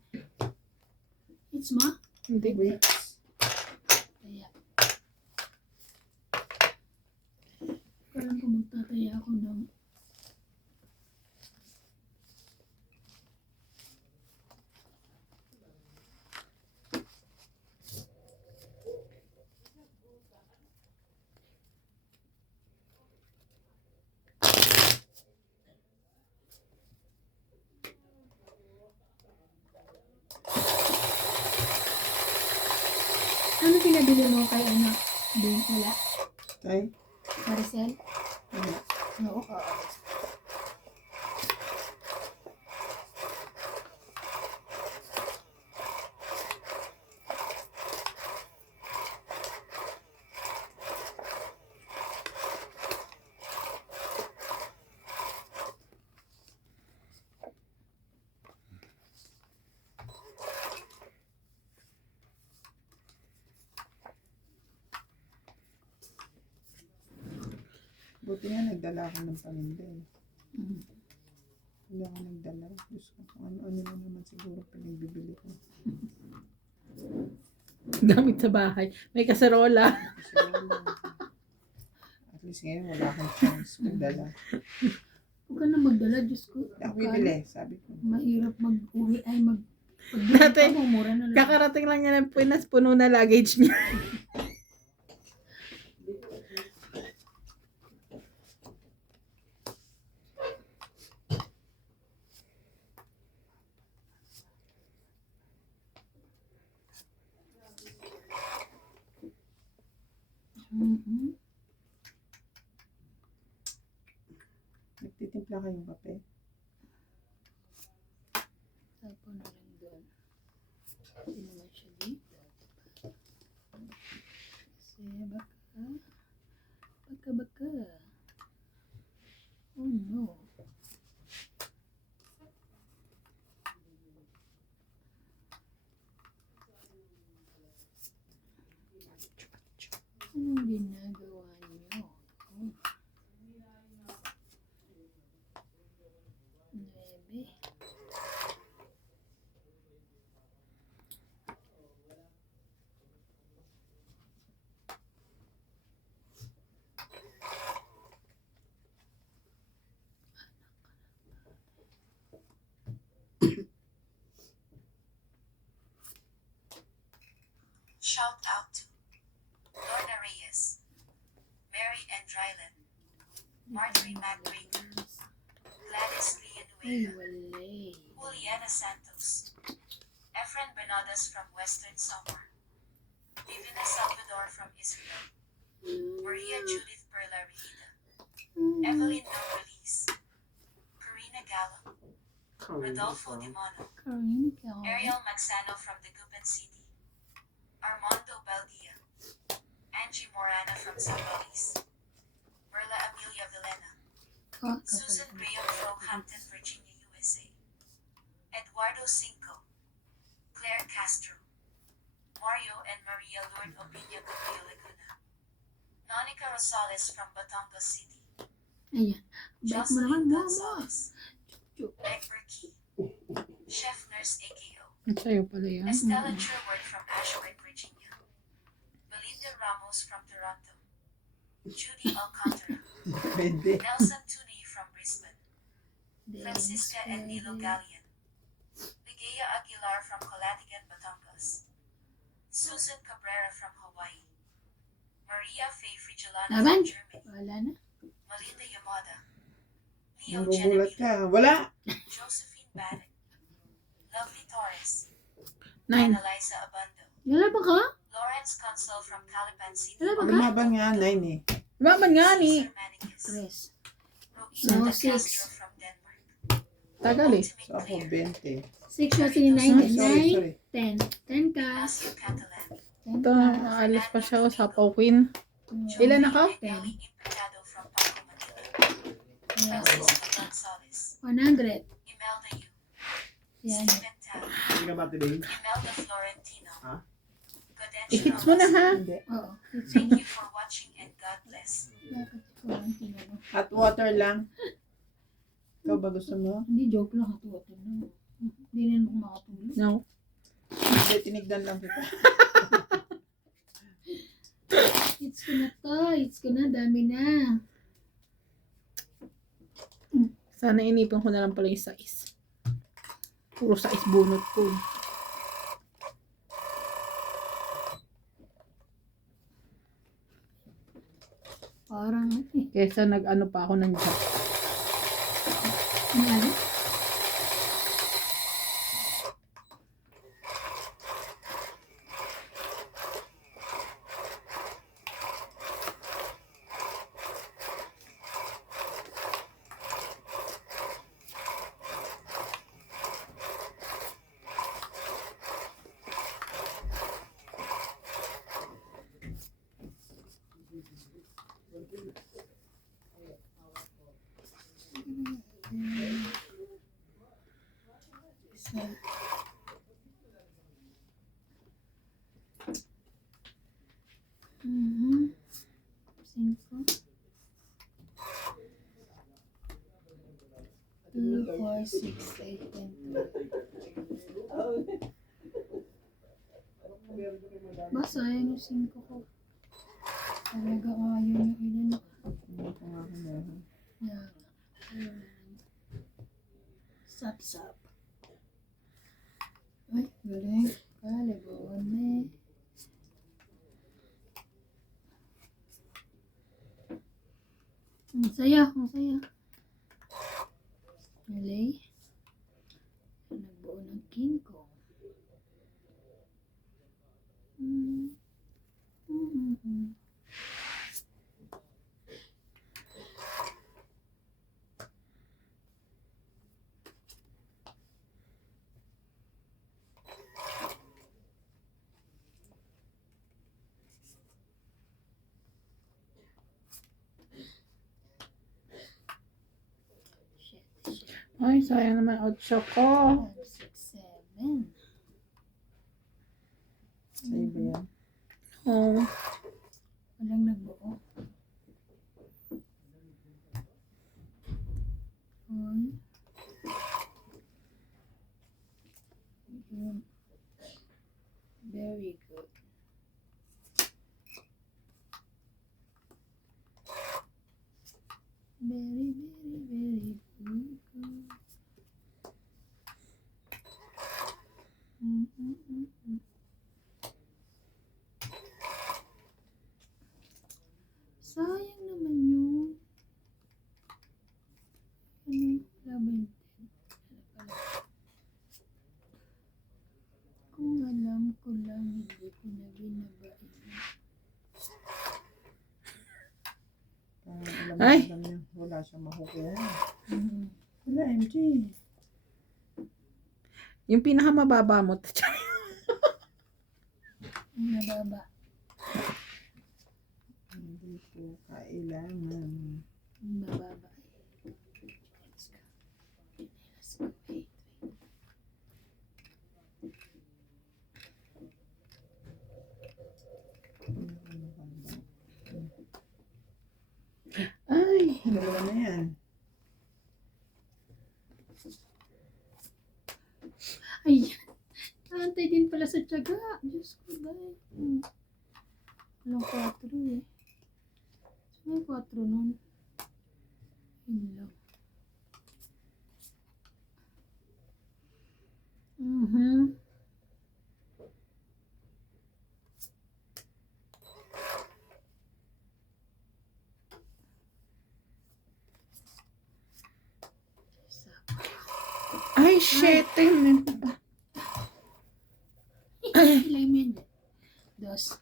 It's ma? Hindi. Wait. Kaya. Parang kung magtataya ako ng ano pinabili mo kay anak? Doon wala. Tay? Maricel? Wala. Oo. Buti nga nagdala ako ng paninda eh. Mm. Hindi ako nagdala. Diyos ko, kung ano-ano na naman siguro pinagbibili ko. Gamit sa bahay. May kaserola. Kasi wala. At least ngayon wala akong chance magdala. Huwag ka na magdala, Diyos ko. Ako bibili, sabi ko. Mahirap mag-uwi ay Dati, pag mura na lang. Kakarating lang niya ng Pinas, puno na luggage niya. Mhm. Nagtitimpla kayong kape. Tapon na lang doon. Hindi naman siya dito. Kasi baka. Oh no. Anong ginagawa niyo? Oh. 9. Shout out to Lorna Reyes, Mary Ann Dryland, Marjorie McBraker, Gladys Ay, Villanueva, walay. Juliana Santos, Efren Bernadas from Western Samar, Divina Salvador from Israel, Maria Judith Perla Rihida, Evelyn Novelis, Karina Gallo, Rodolfo Dimano, Karin ka. Ariel Magsano from Dagupan City, Armando Baldia, Angie Morana from Zambales, Merla Amelia Villena, Oh, Susan Graham from Hampton, Virginia, USA, Eduardo Cinco, Claire Castro, Mario and Maria Lord Opinia Cabello Laguna, Monica Rosales from Batangas City, Ayan. Bait mo naman, Jocelyn mo. Gonzalez, Meg Berkey, Chef Nurse AKO, Ang sayo pala yan. Estella Sherwood from Ashburn, Virginia, Belinda Ramos from Toronto, Judy Alcantara, Pwede. Nelson Tuney from Brisbane, Francisca and Nilo Gallian, Ligaya Aguilar from Calatigan, Batangas, Susan Cabrera from Hawaii, Maria Faye Frigilana Naman. from Germany, Wala na. Malinda Yamada, Leo Nagugulat Genevieve, ka. Wala. Josephine Bannon, Lovely Torres, 9. Annalisa Abando, Wala ba ka? Lawrence Consul from Calapan City, Wala ba ka? Lumaban nga, 9 eh. Lumaban nga ni. Cesar Manicus, Tres. Rosita No, Castro 6. from Denmark, Tagal eh. Ultimate So ako, Clear, 20. 6 kasi 9. Sorry. 10. 10 ka. Ignacio Catalan, 10 Ito, ka. alas pa siya sa Paw Queen. Ilan ako? Nelly Implicado from Paco, Manila, Kaya, Francisco Gonzalez, 100. Imelda Yu, Yan. Stephen Tan, Imelda Florentino, Ha? Gaudensio I-hits mo na ha. Hindi. Oo. Thank you for watching and God bless. Bakit quarantine ano? Hot water lang. Ikaw ba gusto mo? Hindi, joke lang. Hatuwatin na. Hindi na mo makatulog. No. Hindi, tinigdan lang kita. It's ko na to. It's ko na. Dami na. Sana inipon ko na lang pala yung size. Puro size bunot ko. Parang Kesa nag-ano pa ako ng job. ano? Excel. Mhm. 5. 2, 4, 6, 8, 10, 12. Ba, sayang yung 5 ko. Talaga ayaw yung ilan. Hindi ko nga kailangan. Yeah. Sap-sap. Ay, galing. Kalibuan eh. Ang saya, ang saya. Galing. Nagbuo ng King Kong. Mm. Shit, shit. Ay, sayang naman 8 ko. 5, 6, 7. Sa iba yan. Oh. Walang nagbuo. Oy. Yun. Very good. Very, very, very good. Sayang naman yun. Ano? Wala ba yung 10? Ano pala? Kung alam ko lang, hindi ko na binabain. Ay! Alam niya, wala siyang makukuha. Mhm. Wala, MJ. Yung pinakamababa mo. Ang nababa. Hindi ko kailangan. Ang mababa. Let's go. Let's go. Wait, wait. Ay. Dalawa na yan. Ay, antay din pala sa tiyaga. Diyos ko, dahil. Walang 4 eh. May 4 nun. Yun lang. Mhm. Ay, shit. Ayun. Ilay mo yun. 2.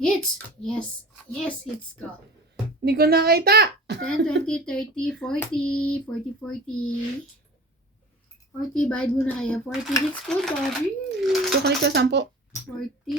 Hits! Yes! Yes, hits ko. Hindi ko nakita. 10, 20, 30, 40, 40, 40. 40, bayad mo na kaya. 40 hits ko, Bobby. Sukali ka 10. 40.